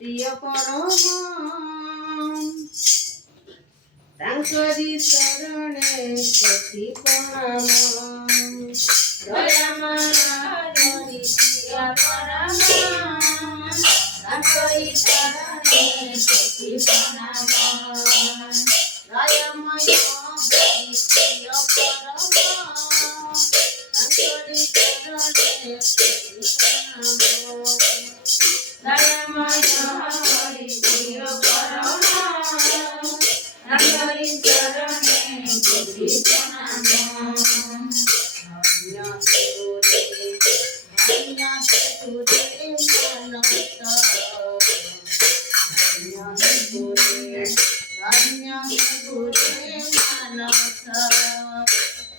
प्रिय परमा तांकरी चरणे कथि प्रणाम दयामयी प्रिय परमा तांकरी चरणे कथि प्रणाम दयामयी प्रिय परमा तांकरी चरणे कथि प्रणाम दयामयी प्रिय परमा तांकरी चरणे कथि प्रणाम धन्य तुरे मानस धन्य तुरे मानस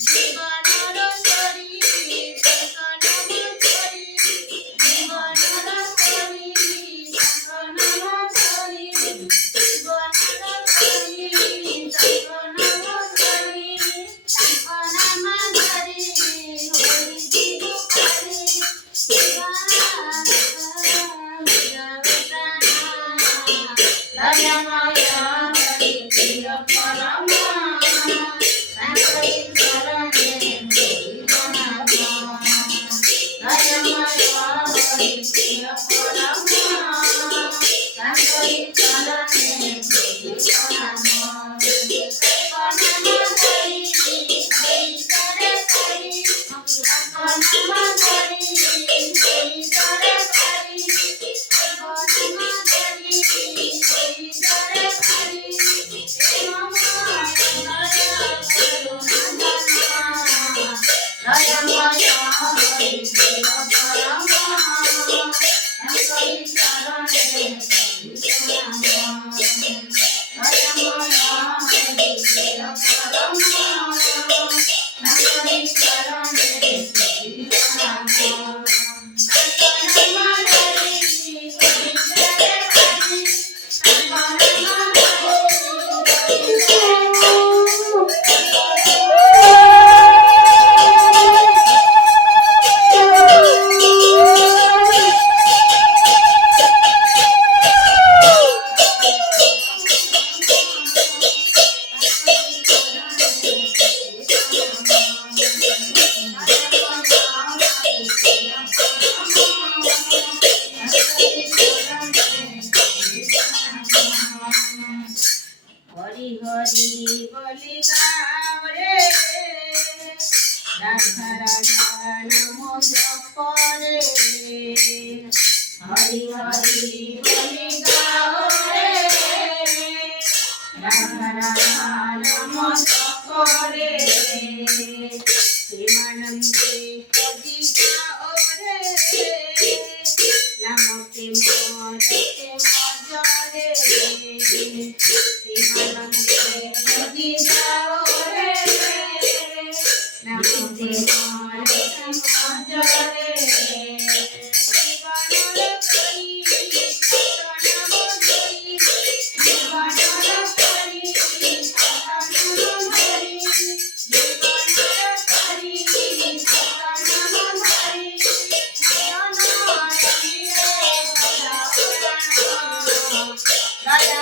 जीवनर करी संकनम करी जीवनर करी संकनम करी जीवनर करी संकनम करी संकनम करी होई जीव करी दयामयी प्रिय परमा तांकरी चरणे कथि प्रणाम दयामयी प्रिय परमा तांकरी चरणे कथि प्रणाम संकनम करी होई करे करी संकनम करी होई करे करी संकनम करी होई करे करी दयामयी प्रिय परमा तांकरी चरणे कथि प्रणाम दयामयी प्रिय परमा तांकरी चरणे कथि प्रणाम संकनम करी होई करे करी संकनम करी होई हरि हरि बोली गाओ रे राधा राधा नाम जप रे हरि हरि बोली गाओ रे राधा राधा नाम जप रे प्रेमानंदे कवि गाओ रे नाम प्रेम रते मजरे प्रेमानंदे कवि गाओ रे नाम प्रेम रते मजरे जीवनर करी संकनम करी जीवनर करी संकनम करी जीवनर करी संकनम करी दयामयी प्रिय परमा